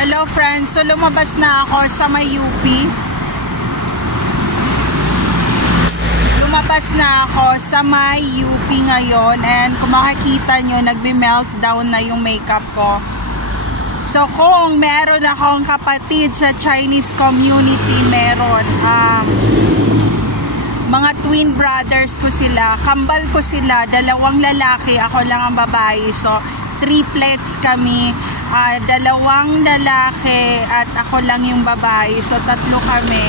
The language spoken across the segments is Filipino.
Hello friends, so lumabas na ako sa may UP. Lumabas na ako sa may UP ngayon and kung makikita nyo, nagbe-meltdown na yung makeup ko. So kung meron akong kapatid sa Chinese community, meron. Mga twin brothers ko sila, kambal ko sila, dalawang lalaki, ako lang ang babae. So triplets kami. Dalawang lalaki at ako lang yung babae, so tatlo kami.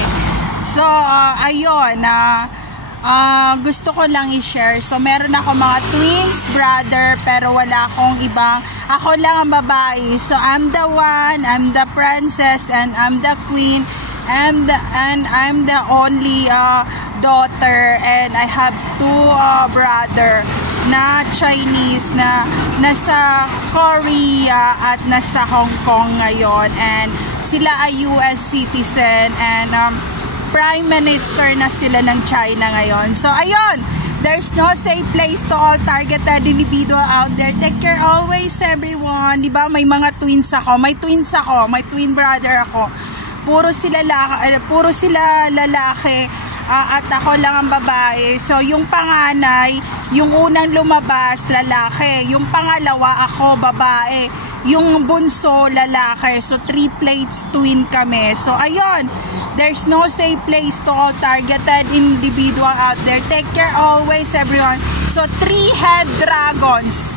So ayun, gusto ko lang i-share. So meron ako mga twins brother pero wala akong ibang, ako lang ang babae. So I'm the one, I'm the princess and I'm the queen and I'm the only daughter, and I have two brother na Chinese na nasa Korea at nasa Hong Kong ngayon, and sila ay US citizen and Prime Minister na sila ng China ngayon. So ayun, there's no safe place to all targeted individual out there. Take care always everyone. Diba may mga twins ako, may twin brother ako. Puro sila lalaki. At ako lang ang babae. So yung panganay, yung unang lumabas, lalaki. Yung pangalawa, ako, babae. Yung bunso, lalaki. So triplets, twin kami. So ayun, there's no safe place to all targeted individual out there. Take care always everyone. So three-head dragons.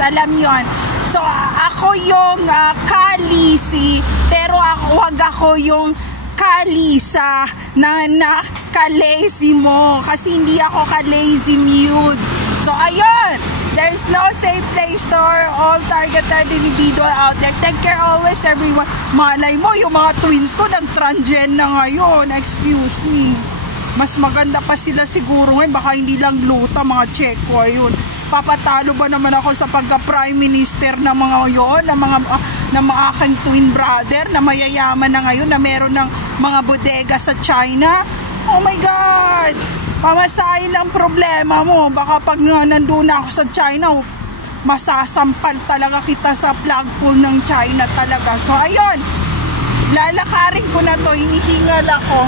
Alam yon. So ako yung kalisi, pero wag ako yung kalisa na ka-lazy mo, kasi hindi ako ka-lazy mute. So ayun, there's no safe place to all targeted individual out there. Take care always everyone. Malay mo yung mga twins ko nag-transgen na ngayon, excuse me. Mas maganda pa sila siguro ngayon, baka hindi lang luta, mga check ko. Ayun, papatalo ba naman ako sa pagka-prime minister na mga yon, na mga aking twin brother na mayayaman na ngayon, na meron ng mga bodega sa China? Oh my God! Pamasahin lang problema mo. Baka pag nga nandun ako sa China, masasampal talaga kita sa flagpole ng China talaga. So ayun, lalakarin ko na to, hinihingal ako.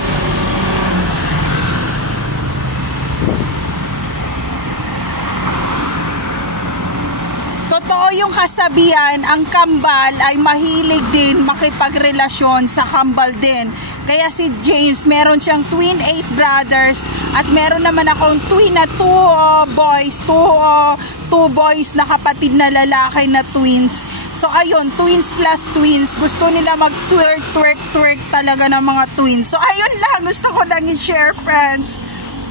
Totoo yung kasabihan, ang kambal ay mahilig din makipagrelasyon sa kambal din. Kaya si James, meron siyang twin 8 brothers at meron naman akong twin na two boys na kapatid na lalaki na twins. So ayun, twins plus twins, gusto nila mag-twerk talaga ng mga twins. So ayun lang, gusto ko lang i-share friends.